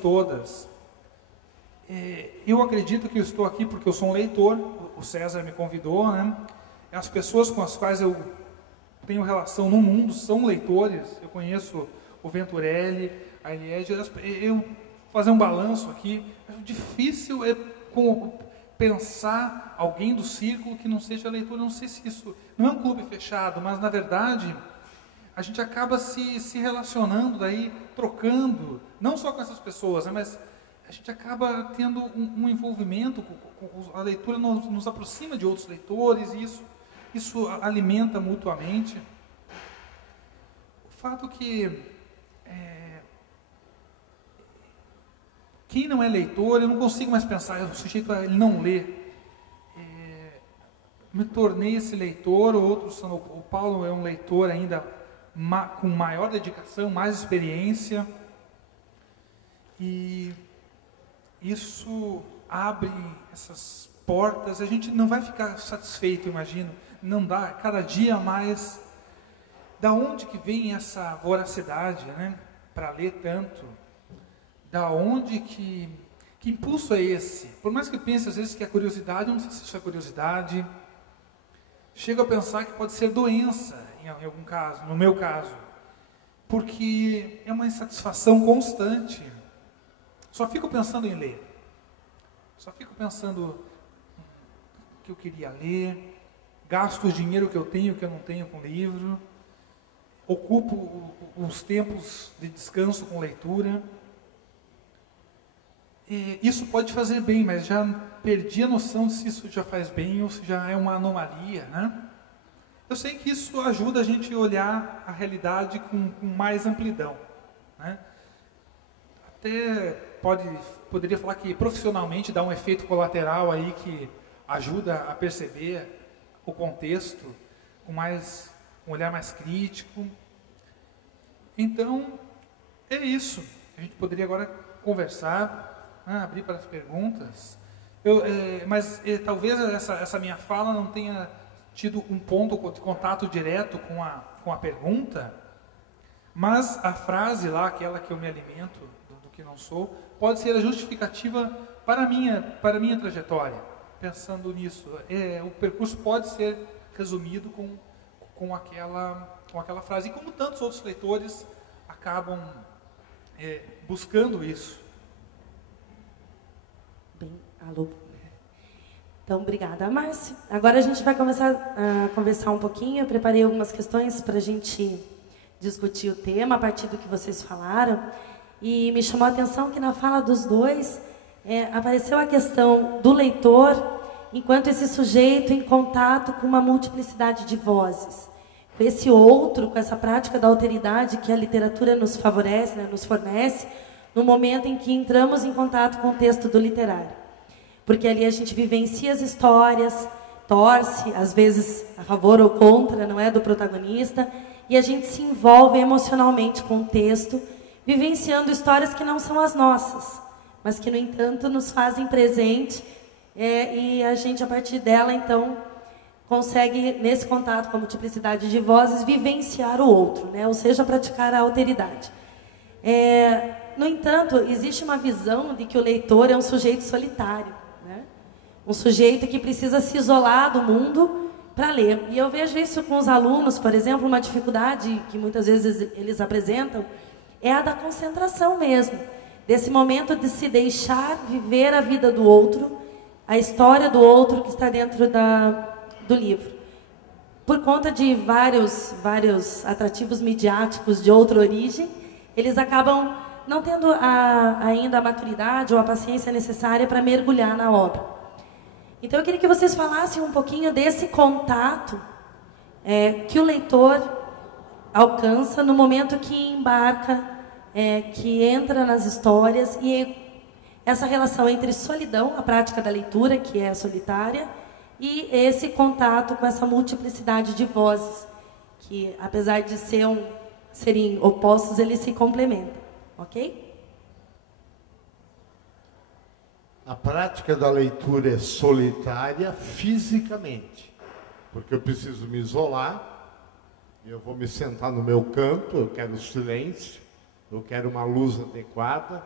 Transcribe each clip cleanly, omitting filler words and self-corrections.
todas. Eu acredito que eu estou aqui porque eu sou um leitor, o César me convidou, né? As pessoas com as quais eu tenho relação no mundo são leitores. Eu conheço o Venturelli, a Eliette. Eu fazer um balanço aqui, difícil é pensar alguém do círculo que não seja leitor. Não sei se isso não é um clube fechado, mas na verdade a gente acaba se relacionando, daí trocando, não só com essas pessoas, né, mas a gente acaba tendo um envolvimento com a leitura, nos aproxima de outros leitores, e isso alimenta mutuamente. O fato que quem não é leitor, eu não consigo mais pensar, o sujeito ele não lê. Me tornei esse leitor, o Paulo é um leitor ainda com maior dedicação, mais experiência, e isso abre essas portas. A gente não vai ficar satisfeito, imagino, não dá, cada dia mais. Da onde que vem essa voracidade, né, para ler tanto? Da onde que impulso é esse? Por mais que eu pense às vezes que é curiosidade, eu não sei se isso é curiosidade. Chego a pensar que pode ser doença, em algum caso, no meu caso, porque é uma insatisfação constante. Só fico pensando em ler, só fico pensando que eu queria ler, gasto o dinheiro que eu tenho, que eu não tenho com livro, ocupo os tempos de descanso com leitura. E isso pode fazer bem, mas já perdi a noção de se isso já faz bem ou se já é uma anomalia, né? Eu sei que isso ajuda a gente a olhar a realidade com mais amplidão, né? Até poderia falar que profissionalmente dá um efeito colateral aí que ajuda a perceber o contexto com um olhar mais crítico. Então, é isso. A gente poderia agora conversar, abrir para as perguntas. Mas talvez essa minha fala não tenha tido um ponto de contato direto com a pergunta, mas a frase lá, aquela que eu me alimento do que não sou, pode ser a justificativa para a minha trajetória. Pensando nisso, o percurso pode ser resumido com aquela frase, e como tantos outros leitores acabam buscando isso. Bem, alô. Então, obrigada, Márcia. Agora a gente vai começar a conversar um pouquinho. Eu preparei algumas questões para a gente discutir o tema a partir do que vocês falaram. E me chamou a atenção que na fala dos dois apareceu a questão do leitor enquanto esse sujeito em contato com uma multiplicidade de vozes. Com esse outro, com essa prática da alteridade que a literatura nos favorece, né, nos fornece, no momento em que entramos em contato com o texto do literário. Porque ali a gente vivencia as histórias, torce, às vezes a favor ou contra, não é, do protagonista, e a gente se envolve emocionalmente com o texto, vivenciando histórias que não são as nossas, mas que, no entanto, nos fazem presente, e a gente, a partir dela, então, consegue, nesse contato com a multiplicidade de vozes, vivenciar o outro, né? Ou seja, praticar a alteridade. No entanto, existe uma visão de que o leitor é um sujeito solitário, né? Um sujeito que precisa se isolar do mundo para ler. E eu vejo isso com os alunos, por exemplo, uma dificuldade que muitas vezes eles apresentam é a da concentração mesmo, desse momento de se deixar viver a vida do outro, a história do outro que está dentro do livro. Por conta de vários atrativos midiáticos de outra origem, eles acabam não tendo ainda a maturidade ou a paciência necessária para mergulhar na obra. Então eu queria que vocês falassem um pouquinho desse contato que o leitor alcança no momento que embarca, que entra nas histórias, e essa relação entre solidão, a prática da leitura, que é solitária, e esse contato com essa multiplicidade de vozes, que apesar de serem opostos, eles se complementam. Ok? A prática da leitura é solitária fisicamente, porque eu preciso me isolar, eu vou me sentar no meu canto, eu quero silêncio, eu quero uma luz adequada,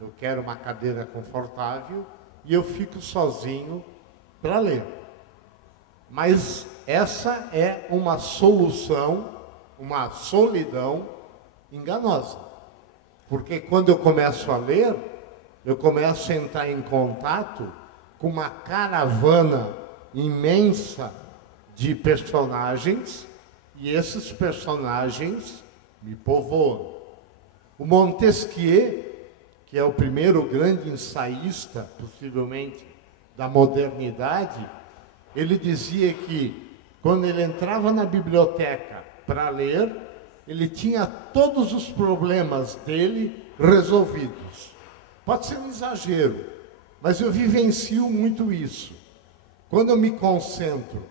eu quero uma cadeira confortável e eu fico sozinho para ler. Mas essa é uma solução, uma solidão enganosa. Porque quando eu começo a ler, eu começo a entrar em contato com uma caravana imensa de personagens, e esses personagens me povoam. O Montesquieu, que é o primeiro grande ensaísta, possivelmente, da modernidade, ele dizia que, quando ele entrava na biblioteca para ler, ele tinha todos os problemas dele resolvidos. Pode ser um exagero, mas eu vivencio muito isso. Quando eu me concentro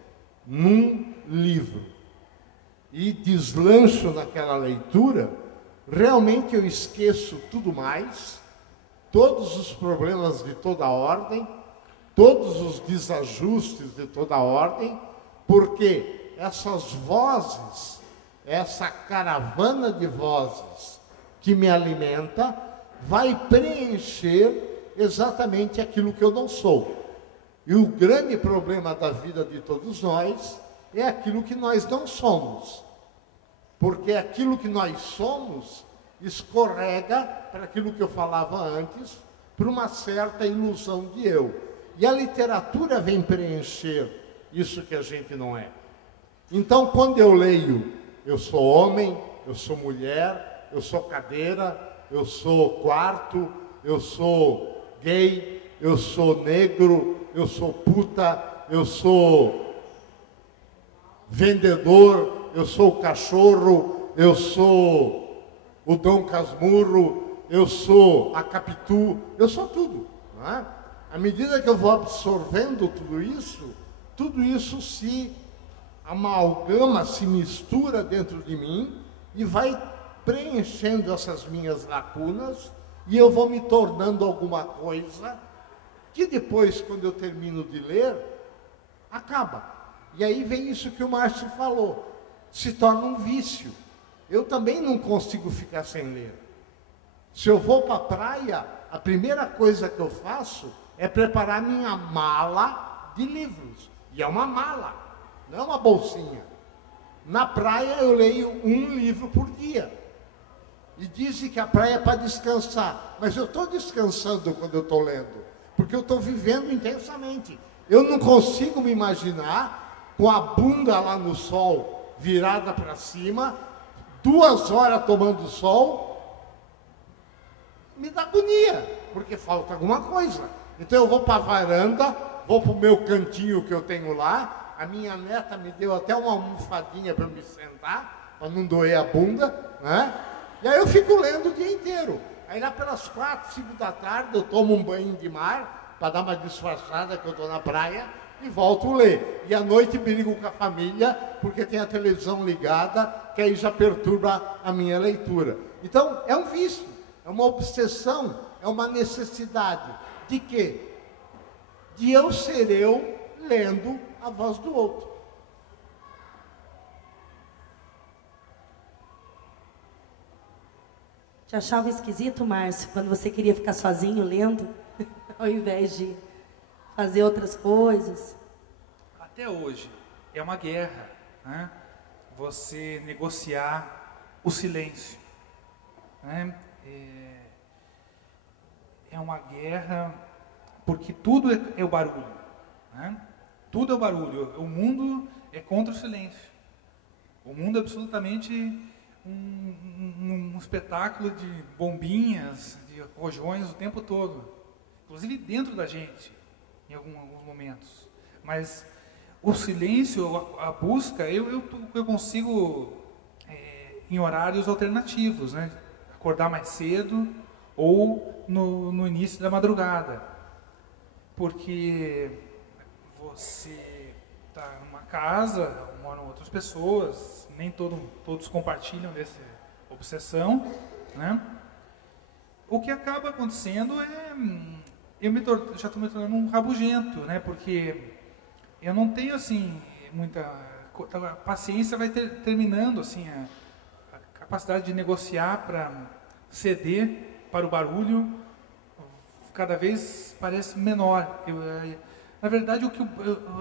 num livro e deslancho naquela leitura, realmente eu esqueço tudo mais, todos os problemas de toda ordem, todos os desajustes de toda ordem, porque essas vozes, essa caravana de vozes que me alimenta, vai preencher exatamente aquilo que eu não sou. E o grande problema da vida de todos nós é aquilo que nós não somos. Porque aquilo que nós somos escorrega para aquilo que eu falava antes, para uma certa ilusão de eu. E a literatura vem preencher isso que a gente não é. Então, quando eu leio, eu sou homem, eu sou mulher, eu sou cadeira, eu sou quarto, eu sou gay, eu sou negro, eu sou puta, eu sou vendedor, eu sou o cachorro, eu sou o Dom Casmurro, eu sou a Capitu, eu sou tudo. Não é? À medida que eu vou absorvendo tudo isso se amalgama, se mistura dentro de mim e vai preenchendo essas minhas lacunas e eu vou me tornando alguma coisa que depois, quando eu termino de ler, acaba. E aí vem isso que o Márcio falou, se torna um vício. Eu também não consigo ficar sem ler. Se eu vou para a praia, a primeira coisa que eu faço é preparar minha mala de livros. E é uma mala, não é uma bolsinha. Na praia eu leio um livro por dia. E dizem que a praia é para descansar. Mas eu estou descansando quando eu estou lendo. Porque eu estou vivendo intensamente. Eu não consigo me imaginar com a bunda lá no sol, virada para cima, 2 horas tomando sol, me dá agonia, porque falta alguma coisa. Então eu vou para a varanda, vou para o meu cantinho que eu tenho lá, a minha neta me deu até uma almofadinha para eu me sentar, para não doer a bunda, né? E aí eu fico lendo o dia inteiro. Aí lá pelas 4, 5 da tarde eu tomo um banho de mar, para dar uma disfarçada que eu estou na praia, e volto a ler. E à noite brigo com a família, porque tem a televisão ligada, que aí já perturba a minha leitura. Então, é um vício, é uma obsessão, é uma necessidade. De quê? De eu ser eu lendo a voz do outro. Te achava esquisito, Márcio, quando você queria ficar sozinho lendo, ao invés de fazer outras coisas? Até hoje é uma guerra, né? Você negociar o silêncio, né? É uma guerra porque tudo é o barulho, né? Tudo é o barulho. O mundo é contra o silêncio. O mundo é absolutamente um espetáculo de bombinhas, de rojões o tempo todo, inclusive dentro da gente, em alguns momentos. Mas o silêncio, a busca, eu consigo em horários alternativos, né? Acordar mais cedo ou no início da madrugada, porque você está numa casa, moram outras pessoas, nem todos compartilham dessa obsessão, né? O que acaba acontecendo é já estou me tornando um rabugento, né? Porque eu não tenho assim muita a paciência, vai terminando assim a capacidade de negociar para ceder para o barulho cada vez parece menor. Na verdade,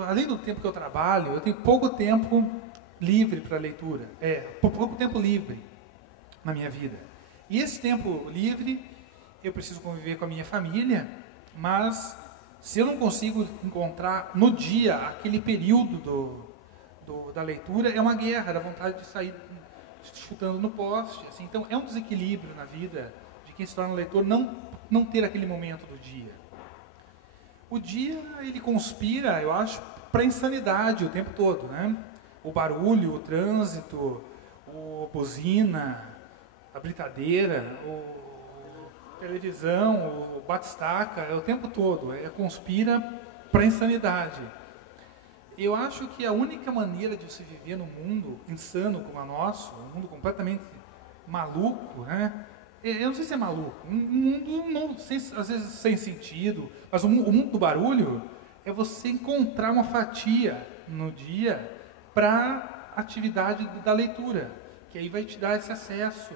além do tempo que eu trabalho, eu tenho pouco tempo livre para leitura. Pouco tempo livre na minha vida. E esse tempo livre, eu preciso conviver com a minha família, mas se eu não consigo encontrar no dia aquele período da leitura, é uma guerra, da vontade de sair chutando no poste. Assim. Então, é um desequilíbrio na vida de quem se torna leitor não ter aquele momento do dia. O dia, ele conspira, eu acho, para a insanidade o tempo todo, né? O barulho, o trânsito, a buzina, a britadeira, a televisão, o batistaca, é o tempo todo, conspira para a insanidade. Eu acho que a única maneira de se viver num mundo insano como o nosso, um mundo completamente maluco, né? Eu não sei se é maluco, um mundo às vezes sem sentido, mas o mundo do barulho é você encontrar uma fatia no dia para a atividade da leitura, que aí vai te dar esse acesso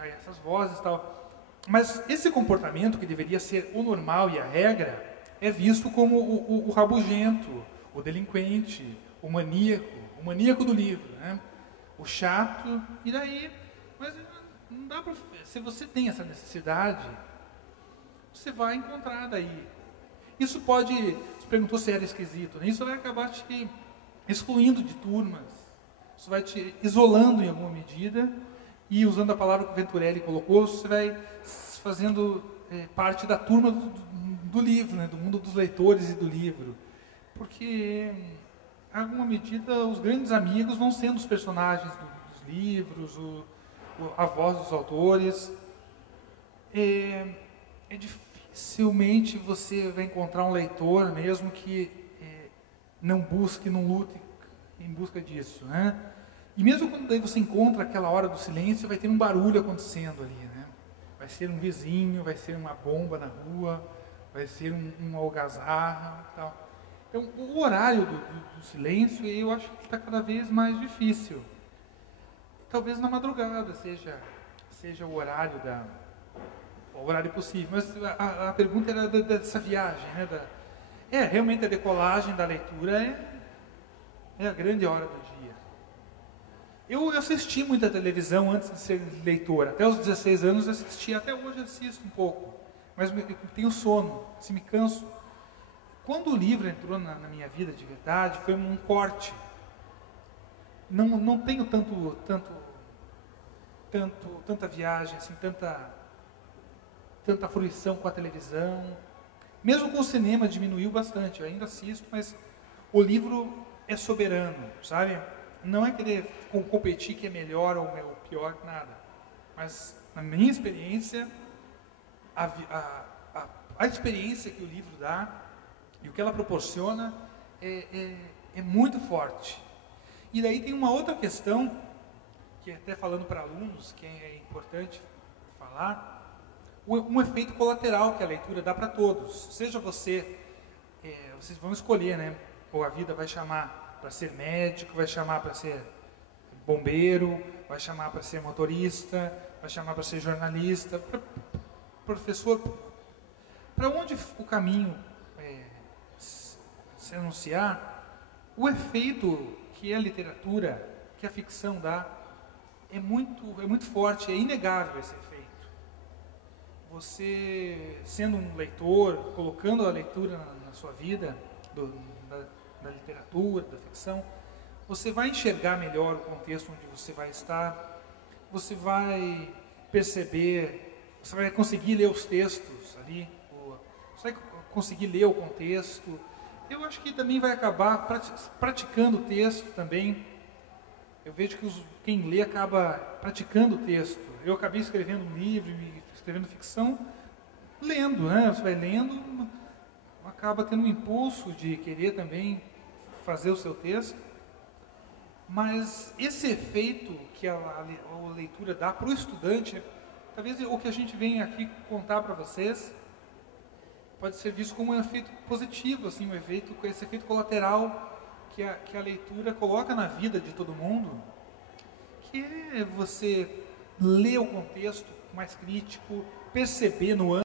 a essas vozes e tal. Mas esse comportamento, que deveria ser o normal e a regra, é visto como o rabugento, o delinquente, o maníaco do livro, né? O chato, e daí... Mas não dá para... Se você tem essa necessidade, você vai encontrar daí. Isso pode... Você perguntou se era esquisito, né? Isso vai acabar te excluindo de turmas. Isso vai te isolando em alguma medida. E, usando a palavra que o Venturelli colocou, você vai fazendo parte da turma do livro, né? Do mundo dos leitores e do livro. Porque, em alguma medida, os grandes amigos vão sendo os personagens dos livros, a voz dos autores. Dificilmente você vai encontrar um leitor mesmo que não busque, não lute em busca disso, né? E mesmo quando daí você encontra aquela hora do silêncio, vai ter um barulho acontecendo ali, né? Vai ser um vizinho, vai ser uma bomba na rua, vai ser uma algazarra e tal. Então, o horário do silêncio, eu acho que está cada vez mais difícil. Talvez na madrugada seja o horário possível. Mas a pergunta era dessa viagem, né? Realmente a decolagem da leitura é a grande hora do dia. Eu assisti muita televisão antes de ser leitor. Até os 16 anos eu assisti, até hoje eu assisto um pouco. Mas eu tenho sono, se me canso. Quando o livro entrou na minha vida de verdade, foi um corte. Não tenho tanta viagem, assim, tanta fruição com a televisão. Mesmo com o cinema diminuiu bastante, eu ainda assisto, mas o livro é soberano, sabe? Não é querer competir que é melhor ou pior, nada. Mas, na minha experiência, a experiência que o livro dá e o que ela proporciona é muito forte. E daí tem uma outra questão, que até falando para alunos, que é importante falar, um efeito colateral que a leitura dá para todos. Seja vocês vão escolher, né? Ou a vida vai chamar para ser médico, vai chamar para ser bombeiro, vai chamar para ser motorista, vai chamar para ser jornalista, professor. Para onde o caminho se anunciar, o efeito que a literatura, que a ficção dá, é muito forte, é inegável esse efeito. Você, sendo um leitor, colocando a leitura na sua vida, da literatura, da ficção, você vai enxergar melhor o contexto onde você vai estar, você vai perceber, você vai conseguir ler os textos ali, você vai conseguir ler o contexto. Eu acho que também vai acabar praticando o texto também. Eu vejo que quem lê acaba praticando o texto. Eu acabei escrevendo um livro, escrevendo ficção, lendo, né? Você vai lendo, acaba tendo um impulso de querer também fazer o seu texto. Mas esse efeito que a leitura dá para o estudante, talvez o que a gente vem aqui contar para vocês, pode ser visto como um efeito positivo, assim, esse efeito colateral que a leitura coloca na vida de todo mundo, que é você ler o contexto mais crítico, perceber nuances.